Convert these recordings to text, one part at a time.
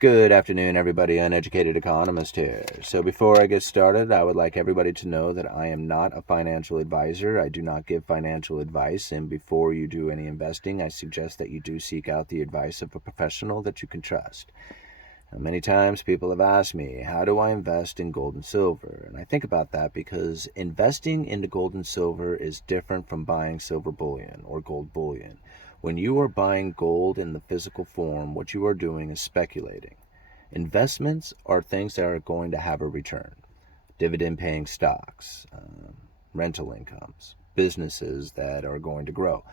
Good afternoon, everybody. Uneducated economist here. So before I get started, I would like everybody to know that I am not a financial advisor. I do not give financial advice. And before you do any investing, I suggest that you do seek out the advice of a professional that you can trust. Now, many times people have asked me, how do I invest in gold and silver? And I think about that because investing into gold and silver is different from buying silver bullion or gold bullion. When you are buying gold in the physical form, what you are doing is speculating. Investments are things that are going to have a return. Dividend paying stocks, rental incomes, businesses that are going to grow.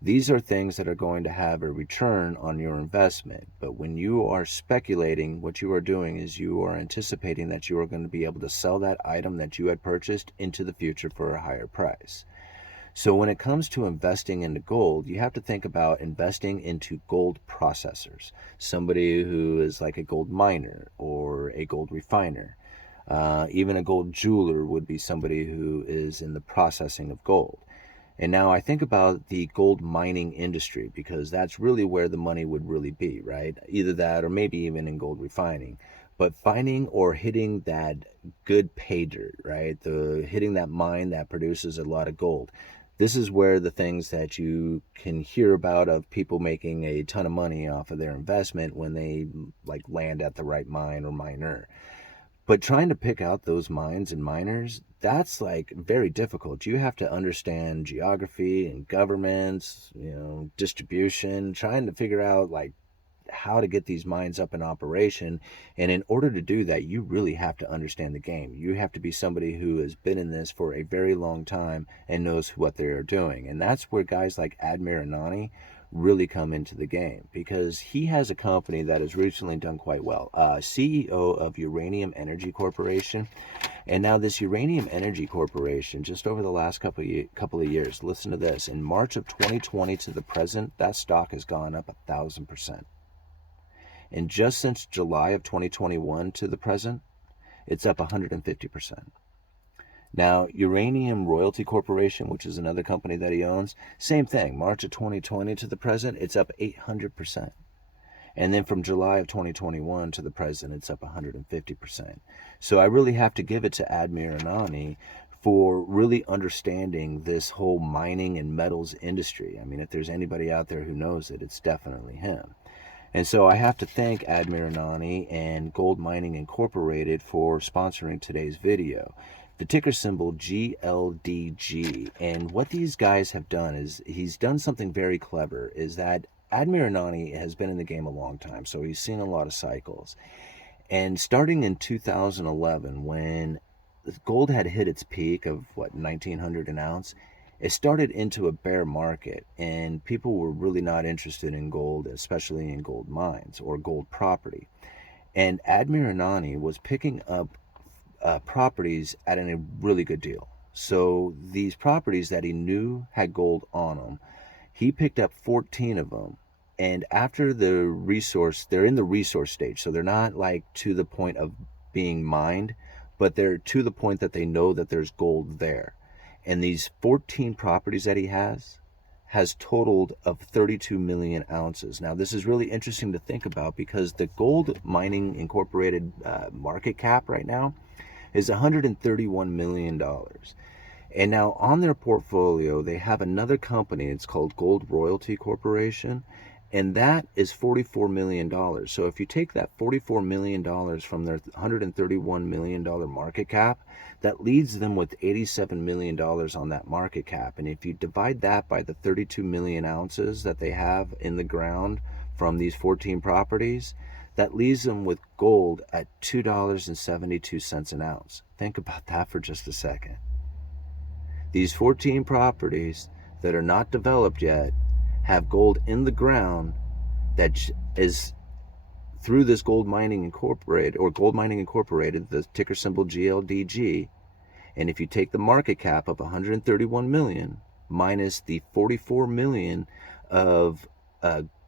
These are things that are going to have a return on your investment. But when you are speculating, what you are doing is you are anticipating that you are going to be able to sell that item that you had purchased into the future for a higher price. So when it comes to investing into gold, you have to think about investing into gold processors, somebody who is like a gold miner or a gold refiner. Even a gold jeweler would be somebody who is in the processing of gold. And now I think about the gold mining industry because that's really where the money would really be, right? Either that or maybe even in gold refining. But finding or hitting that good pay dirt, right? The hitting that mine that produces a lot of gold. This is where the things that you can hear about of people making a ton of money off of their investment when they like land at the right mine or miner. But trying to pick out those mines and miners, that's like very difficult. You have to understand geography and governments, distribution, trying to figure out like how to get these mines up in operation. And in order to do that, you really have to understand the game. You have to be somebody who has been in this for a very long time and knows what they're doing. And that's where guys like Admir Anani really come into the game because he has a company that has recently done quite well. CEO of Uranium Energy Corporation. And now this Uranium Energy Corporation, just over the last couple of years, listen to this, in March of 2020 to the present, that stock has gone up 1,000%. And just since July of 2021 to the present, it's up 150%. Now, Uranium Royalty Corporation, which is another company that he owns, same thing. March of 2020 to the present, it's up 800%. And then from July of 2021 to the present, it's up 150%. So I really have to give it to Admir Anani for really understanding this whole mining and metals industry. I mean, if there's anybody out there who knows it, it's definitely him. And so I have to thank Admir Anani and GoldMining Incorporated for sponsoring today's video. The ticker symbol GLDG. And what these guys have done is he's done something very clever, is that Admir Anani has been in the game a long time, so he's seen a lot of cycles. And starting in 2011, when gold had hit its peak of, 1,900 an ounce, it started into a bear market, and people were really not interested in gold, especially in gold mines or gold property. And Admir Anani was picking up properties at a really good deal. So these properties that he knew had gold on them, he picked up 14 of them. And after the resource, they're in the resource stage. So they're not like to the point of being mined, but they're to the point that they know that there's gold there. And these 14 properties that he has totaled of 32 million ounces. Now, this is really interesting to think about because the Gold Mining Incorporated market cap right now is $131 million. And now on their portfolio, they have another company. It's called Gold Royalty Corporation. And that is $44 million. So if you take that $44 million from their $131 million market cap, that leaves them with $87 million on that market cap. And if you divide that by the 32 million ounces that they have in the ground from these 14 properties, that leaves them with gold at $2.72 an ounce. Think about that for just a second. These 14 properties that are not developed yet have gold in the ground that is through this Gold Mining Incorporated, or Gold Mining Incorporated, the ticker symbol GLDG. And if you take the market cap of 131 million minus the 44 million of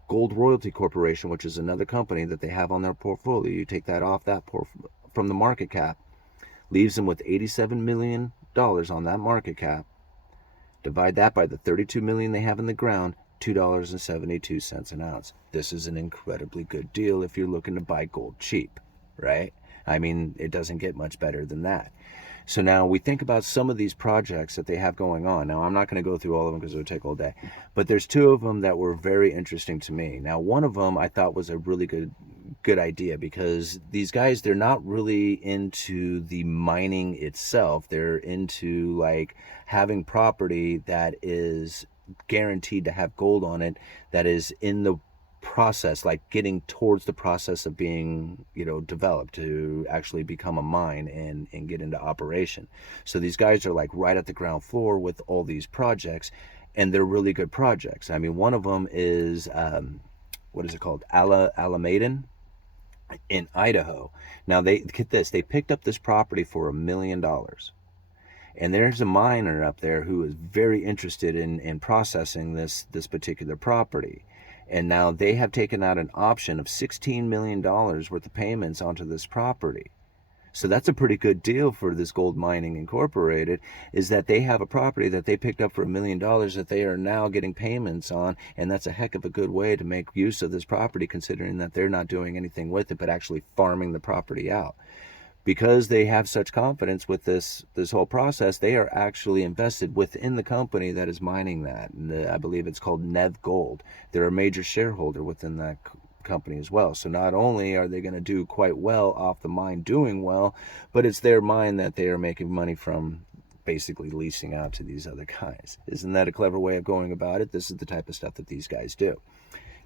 Gold Royalty Corporation, which is another company that they have on their portfolio, you take that off that from the market cap, leaves them with $87 million on that market cap. Divide that by the 32 million they have in the ground, $2.72 an ounce. This is an incredibly good deal if you're looking to buy gold cheap, right? I mean, it doesn't get much better than that. So now we think about some of these projects that they have going on. Now, I'm not going to go through all of them because it would take all day, but there's two of them that were very interesting to me. Now, one of them I thought was a really good idea, because these guys, they're not really into the mining itself. They're into like having property that is guaranteed to have gold on it, that is in the process, like getting towards the process of being, developed to actually become a mine and get into operation. So these guys are like right at the ground floor with all these projects, and they're really good projects. I mean, one of them is what is it called, Alamaden in Idaho. Now, they get this, they picked up this property for $1 million, and there's a miner up there who is very interested in processing this particular property. And now they have taken out an option of $16 million worth of payments onto this property. So that's a pretty good deal for this GoldMining Incorporated, is that they have a property that they picked up for $1 million that they are now getting payments on. And that's a heck of a good way to make use of this property, considering that they're not doing anything with it, but actually farming the property out. Because they have such confidence with this whole process, they are actually invested within the company that is mining that. And I believe it's called Nev Gold. They're a major shareholder within that company as well. So not only are they going to do quite well off the mine doing well, but it's their mine that they are making money from, basically leasing out to these other guys. Isn't that a clever way of going about it? This is the type of stuff that these guys do.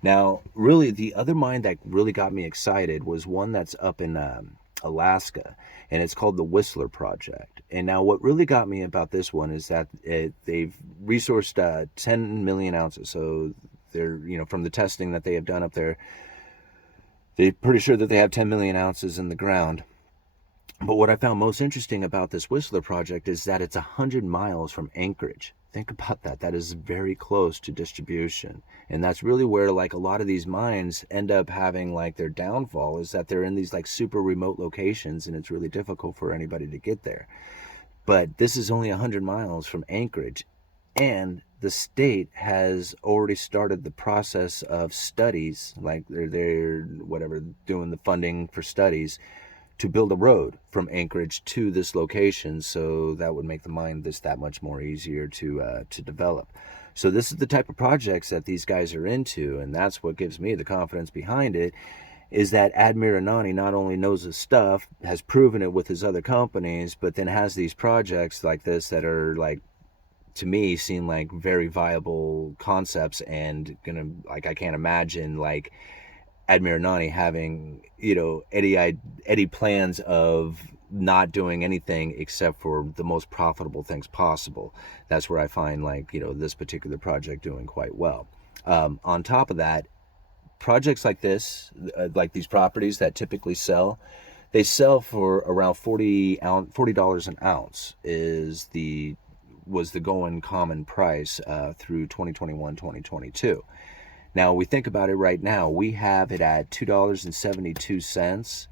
Now, really, the other mine that really got me excited was one that's up in Alaska, and it's called the Whistler Project. And now what really got me about this one is that they've resourced 10 million ounces. So they're, from the testing that they have done up there, they're pretty sure that they have 10 million ounces in the ground. But what I found most interesting about this Whistler Project is that it's 100 miles from Anchorage. Think about that. That is very close to distribution. And that's really where like a lot of these mines end up having like their downfall, is that they're in these like super remote locations, and it's really difficult for anybody to get there. But this is only 100 miles from Anchorage, and the state has already started the process of studies, like they're whatever, doing the funding for studies to build a road from Anchorage to this location. So that would make the mine that much more easier to develop. So this is the type of projects that these guys are into, and that's what gives me the confidence behind it, is that Admir Anani not only knows his stuff, has proven it with his other companies, but then has these projects like this that are like, to me, seem like very viable concepts, and I can't imagine like Admir Anani having, any plans of not doing anything except for the most profitable things possible. That's where I find like, this particular project doing quite well. On top of that, projects like this, like these properties that typically sell, they sell for around $40 an ounce was the going common price through 2021, 2022. Now, we think about it right now, we have it at $2.72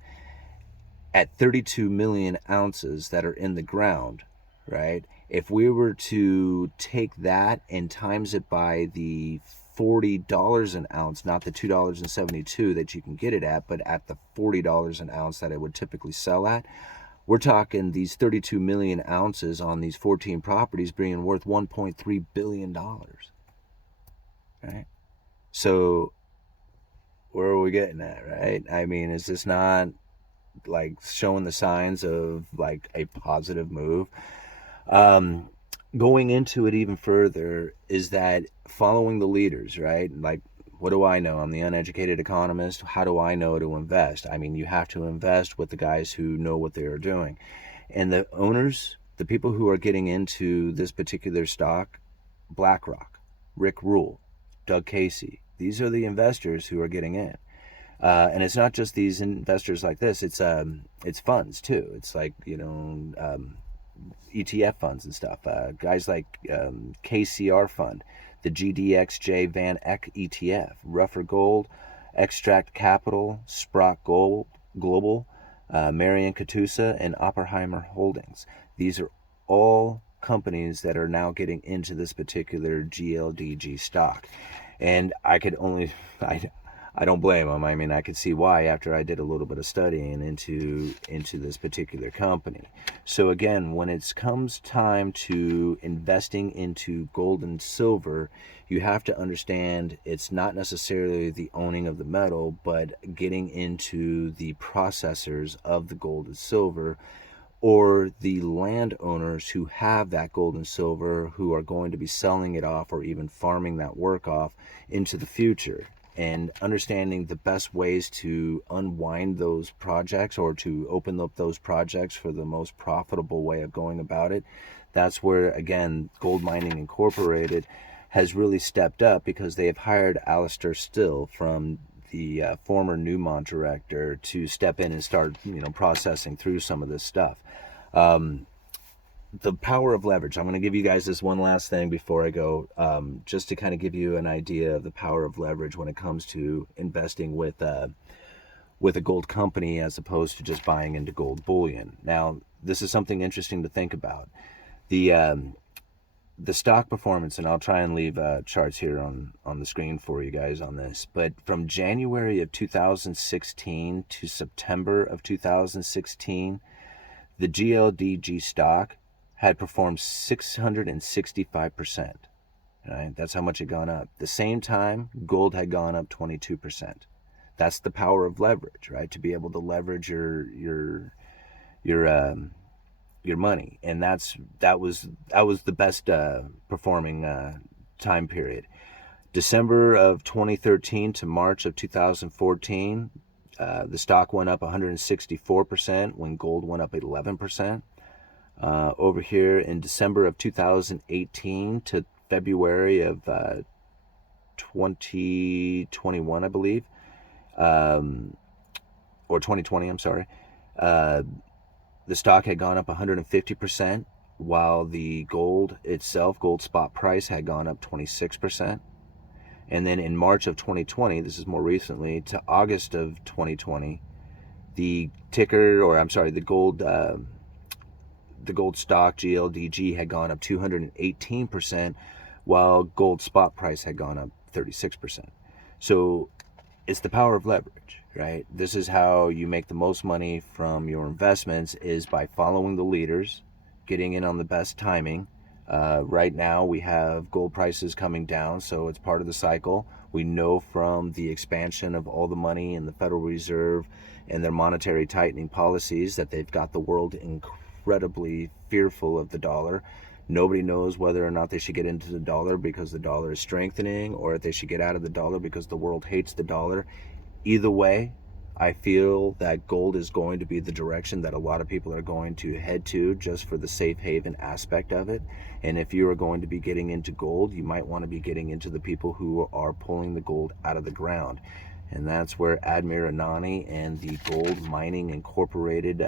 at 32 million ounces that are in the ground, right? If we were to take that and times it by the $40 an ounce, not the $2.72 that you can get it at, but at the $40 an ounce that it would typically sell at, we're talking these 32 million ounces on these 14 properties being worth $1.3 billion, right? So where are we getting at, right? I mean, is this not like showing the signs of like a positive move? Going into it even further is that following the leaders, right? Like, what do I know? I'm the uneducated economist. How do I know to invest? I mean, you have to invest with the guys who know what they are doing. And the owners, the people who are getting into this particular stock, BlackRock, Rick Rule, Doug Casey, these are the investors who are getting in. And it's not just these investors like this, it's funds too. It's like, ETF funds and stuff. Guys like KCR Fund, the GDXJ Van Eck ETF, Ruffer Gold, Extract Capital, Sprott Gold, Global, Marion Katusa, and Oppenheimer Holdings. These are all companies that are now getting into this particular GLDG stock. And I could only, I don't blame them. I mean, I could see why after I did a little bit of studying into this particular company. So again, when it comes time to investing into gold and silver, you have to understand it's not necessarily the owning of the metal, but getting into the processors of the gold and silver, or the landowners who have that gold and silver, who are going to be selling it off or even farming that work off into the future. And understanding the best ways to unwind those projects or to open up those projects for the most profitable way of going about it. That's where, again, GoldMining Incorporated has really stepped up, because they have hired Alistair Still from the former Newmont director to step in and start, processing through some of this stuff. The power of leverage. I'm going to give you guys this one last thing before I go, just to kind of give you an idea of the power of leverage when it comes to investing with a gold company as opposed to just buying into gold bullion. Now, this is something interesting to think about. The stock performance, and I'll try and leave charts here on the screen for you guys on this, but from January of 2016 to September of 2016, the GLDG stock had performed 665%. Right? That's how much it gone up. The same time, gold had gone up 22%. That's the power of leverage, right? To be able to leverage your money, and that was the best performing time period. December of 2013 to March of 2014, the stock went up 164% when gold went up 11%. Over here in December of 2018 to February of 2021, I believe, or 2020, I'm sorry, the stock had gone up 150%, while the gold itself, gold spot price, had gone up 26%. And then in March of 2020, this is more recently, to August of 2020, the gold stock GLDG had gone up 218%, while gold spot price had gone up 36%. So it's the power of leverage, right? This is how you make the most money from your investments, is by following the leaders, getting in on the best timing. Right now we have gold prices coming down, so it's part of the cycle. We know from the expansion of all the money in the Federal Reserve and their monetary tightening policies that they've got the world incredibly fearful of the dollar. Nobody knows whether or not they should get into the dollar because the dollar is strengthening, or if they should get out of the dollar because the world hates the dollar. Either way, I feel that gold is going to be the direction that a lot of people are going to head to, just for the safe haven aspect of it. And if you are going to be getting into gold, you might want to be getting into the people who are pulling the gold out of the ground. And that's where Admir Anani and the GoldMining Incorporated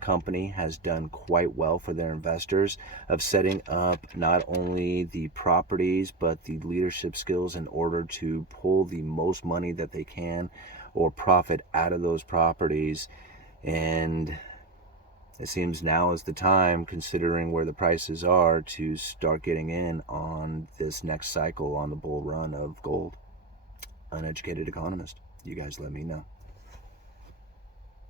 company has done quite well for their investors, of setting up not only the properties but the leadership skills in order to pull the most money that they can or profit out of those properties. And it seems now is the time, considering where the prices are, to start getting in on this next cycle on the bull run of gold. Uneducated economist. You guys let me know.